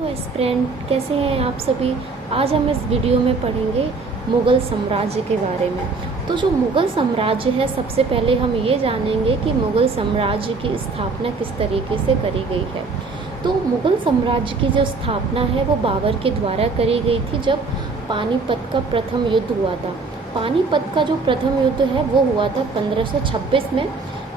Hello aspirant, कैसे हैं आप सभी। आज हम इस वीडियो में पढ़ेंगे मुग़ल साम्राज्य के बारे में। तो जो मुग़ल साम्राज्य है, सबसे पहले हम ये जानेंगे कि मुग़ल साम्राज्य की स्थापना किस तरीके से करी गई है। तो मुग़ल साम्राज्य की जो स्थापना है वो बाबर के द्वारा करी गई थी, जब पानीपत का प्रथम युद्ध हुआ था। पानीपत का जो प्रथम युद्ध है वो हुआ था 1526 में।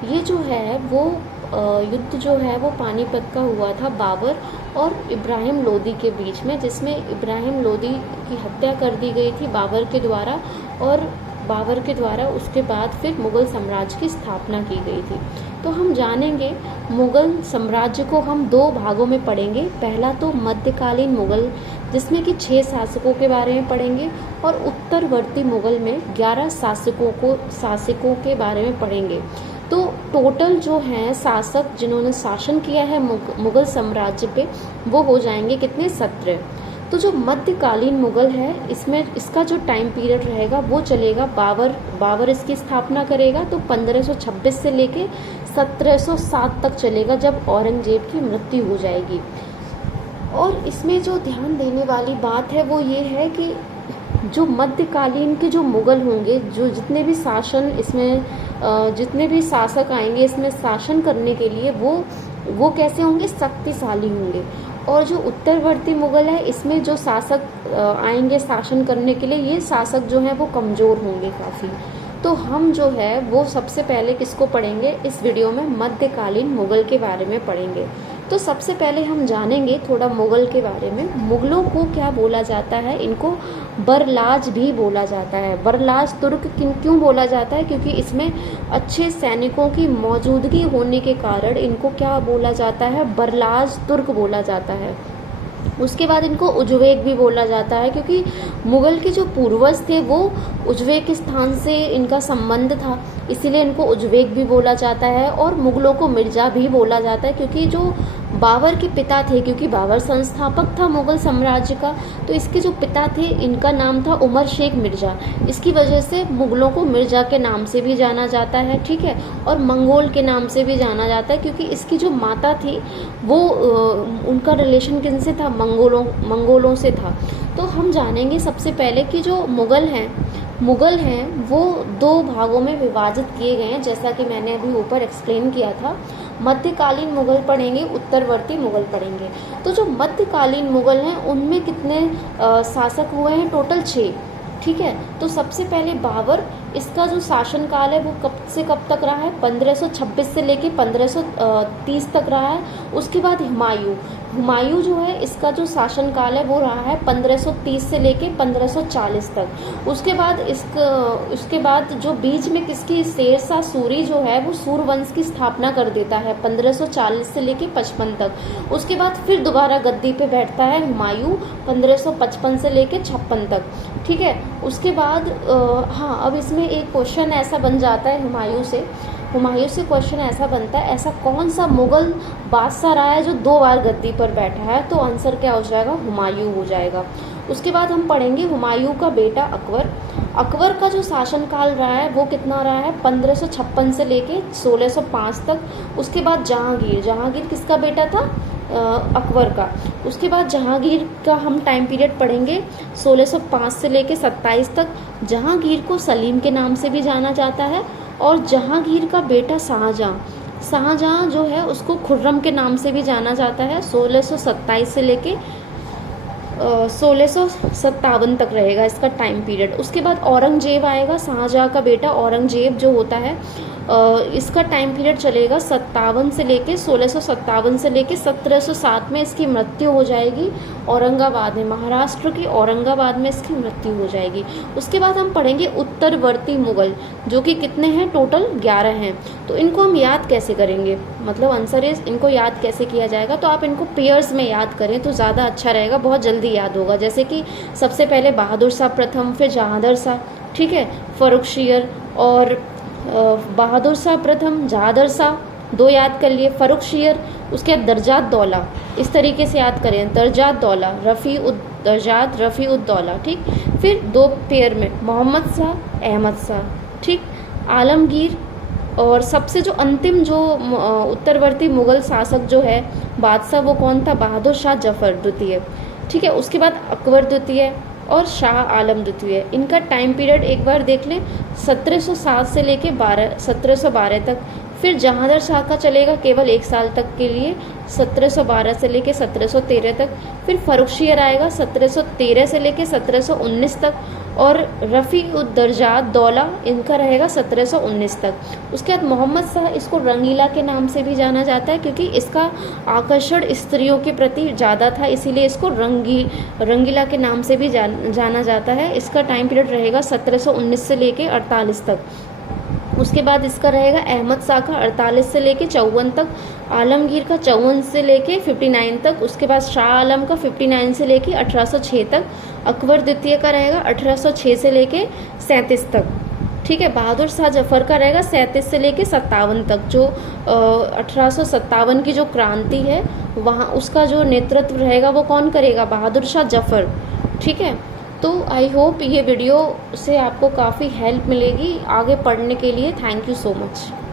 ये जो है वो युद्ध जो है वो पानीपत का हुआ था बाबर और इब्राहिम लोदी के बीच में, जिसमें इब्राहिम लोदी की हत्या कर दी गई थी बाबर के द्वारा, और बाबर के द्वारा उसके बाद फिर मुग़ल साम्राज्य की स्थापना की गई थी। तो हम जानेंगे मुग़ल साम्राज्य को हम दो भागों में पढ़ेंगे। पहला तो मध्यकालीन मुग़ल, जिसमें कि 6 शासकों के बारे में पढ़ेंगे, और उत्तरवर्ती मुग़ल में 11 शासकों के बारे में पढ़ेंगे। तो टोटल जो हैं शासक जिन्होंने शासन किया है मुग़ल साम्राज्य पे, वो हो जाएंगे कितने, 17। तो जो मध्यकालीन मुग़ल है, इसमें इसका जो टाइम पीरियड रहेगा वो चलेगा, बाबर इसकी स्थापना करेगा, तो 1526 से लेके 1707 तक चलेगा, जब औरंगजेब की मृत्यु हो जाएगी। और इसमें जो ध्यान देने वाली बात है वो ये है कि जो मध्यकालीन के जो मुग़ल होंगे, जो जितने भी शासन इसमें जितने भी शासक आएंगे इसमें शासन करने के लिए, वो कैसे होंगे, शक्तिशाली होंगे। और जो उत्तरवर्ती मुग़ल है, इसमें जो शासक आएंगे शासन करने के लिए, ये शासक जो हैं वो कमज़ोर होंगे काफ़ी। तो हम जो है वो सबसे पहले किसको पढ़ेंगे इस वीडियो में, मध्यकालीन मुग़ल के बारे में पढ़ेंगे। तो सबसे पहले हम जानेंगे थोड़ा मुग़ल के बारे में। मुग़लों को क्या बोला जाता है, इनको बरलाज भी बोला जाता है। बरलाज तुर्क क्यों बोला जाता है, क्योंकि इसमें अच्छे सैनिकों की मौजूदगी होने के कारण इनको क्या बोला जाता है, बरलाज तुर्क बोला जाता है। उसके बाद इनको उज्बेक भी बोला जाता है, क्योंकि मुग़ल के जो पूर्वज थे वो उज्बेकिस्तान से इनका संबंध था, इसीलिए इनको उज्बेक भी बोला जाता है। और मुग़लों को मिर्ज़ा भी बोला जाता है, क्योंकि जो बाबर के पिता थे, क्योंकि बाबर संस्थापक था मुग़ल साम्राज्य का, तो इसके जो पिता थे इनका नाम था उमर शेख मिर्ज़ा। इसकी वजह से मुग़लों को मिर्ज़ा के नाम से भी जाना जाता है, ठीक है। और मंगोल के नाम से भी जाना जाता है, क्योंकि इसकी जो माता थी वो उनका रिलेशन किनसे था, मंगोलों से था। तो हम जानेंगे सबसे पहले कि जो मुग़ल हैं वो 2 भागों में विभाजित किए गए हैं, जैसा कि मैंने अभी ऊपर एक्सप्लेन किया था। मध्यकालीन मुग़ल पढ़ेंगे, उत्तरवर्ती मुग़ल पढ़ेंगे। तो जो मध्यकालीन मुग़ल हैं उनमें कितने शासक हुए हैं, टोटल 6, ठीक है। तो सबसे पहले बाबर, इसका जो शासनकाल है वो कब से कब तक रहा है, 1526 से लेके 1530 तक रहा है। उसके बाद हुमायूं जो है, इसका जो शासनकाल है वो रहा है 1530 से लेके 1540 तक। उसके बाद जो बीच में किसकी, शेरशाह सूरी जो है वो सूरवंश की स्थापना कर देता है 1540 से लेके 55 तक। उसके बाद फिर दोबारा गद्दी पे बैठता है हुमायूं 1555 से लेके 56 तक, ठीक है। उसके बाद हाँ, अब इसमें एक क्वेश्चन ऐसा बन जाता है हुमायूं से क्वेश्चन ऐसा बनता है, ऐसा कौन सा मुग़ल बादशाह रहा है जो 2 बार गद्दी पर बैठा है, तो आंसर क्या हो जाएगा, हुमायूं हो जाएगा। उसके बाद हम पढ़ेंगे हुमायूं का बेटा अकबर का जो शासनकाल रहा है वो कितना रहा है, 1556 से लेके 1605 तक। उसके बाद जहांगीर किसका बेटा था, अकबर का। उसके बाद जहांगीर का हम टाइम पीरियड पढ़ेंगे 1605 से लेके 27 तक। जहांगीर को सलीम के नाम से भी जाना जाता है, और जहांगीर का बेटा शाहजहां जो है उसको खुर्रम के नाम से भी जाना जाता है। 1627 से लेके 1657 तक रहेगा इसका टाइम पीरियड। उसके बाद औरंगजेब आएगा, शाहजहां का बेटा औरंगजेब जो होता है, इसका टाइम पीरियड चलेगा 57 से लेके 1657 से लेके 1707 में इसकी मृत्यु हो जाएगी। औरंगाबाद में, महाराष्ट्र के औरंगाबाद में इसकी मृत्यु हो जाएगी। उसके बाद हम पढ़ेंगे उत्तरवर्ती मुग़ल, जो कि कितने हैं, टोटल 11 हैं। तो इनको हम याद कैसे करेंगे, मतलब आंसर इस इनको याद कैसे किया जाएगा, तो आप इनको पेयर्स में याद करें तो ज़्यादा अच्छा रहेगा, बहुत जल्दी याद होगा। जैसे कि सबसे पहले बहादुर शाह प्रथम, फिर जहांगीर शाह, ठीक है, फर्रुखशियर, और बहादुर शाह प्रथम, जहांगीर शाह 2 याद कर लिए, फर्रुखशियर। उसके बाद दर्जात दौला, इस तरीके से याद करें, दर्जात दौला, रफ़ी उद दौला, ठीक। फिर 2 पेयर में मोहम्मद शाह, अहमद शाह, ठीक, आलमगीर और सबसे जो अंतिम जो उत्तरवर्ती मुग़ल शासक जो है बादशाह वो कौन था? बहादुर शाह जफर द्वितीय। ठीक है, उसके बाद अकबर द्वितीय और शाह आलम द्वितीय। इनका टाइम पीरियड एक बार देख लें, 1707 से लेके 1712 तक। फिर जहांगीर शाह का चलेगा केवल 1 साल तक के लिए, 1712 से लेके 1713 तक। फिर फर्रुखशियर आएगा 1713 से लेके 1719 तक। और रफ़ी उद दर्जात दौला इनका रहेगा 1719 तक। उसके बाद मोहम्मद शाह, इसको रंगीला के नाम से भी जाना जाता है क्योंकि इसका आकर्षण स्त्रियों के प्रति ज़्यादा था, इसीलिए इसको रंगीला के नाम से भी जाना जाता है। इसका टाइम पीरियड रहेगा 1719 से लेके 48 तक। उसके बाद इसका रहेगा अहमद शाह का 48 से लेके 54 तक, आलमगीर का 54 से लेके 59 तक। उसके बाद शाह आलम का 59 से लेके 1806 तक। अकबर द्वितीय का रहेगा 1806 से लेके 37 तक। ठीक है, बहादुर शाह जफर का रहेगा 37 से लेके 57 तक। जो 1857 की जो क्रांति है वहाँ उसका जो नेतृत्व रहेगा वो कौन करेगा? बहादुर शाह जफर। ठीक है, तो आई होप ये वीडियो से आपको काफ़ी हेल्प मिलेगी आगे पढ़ने के लिए। Thank you so much.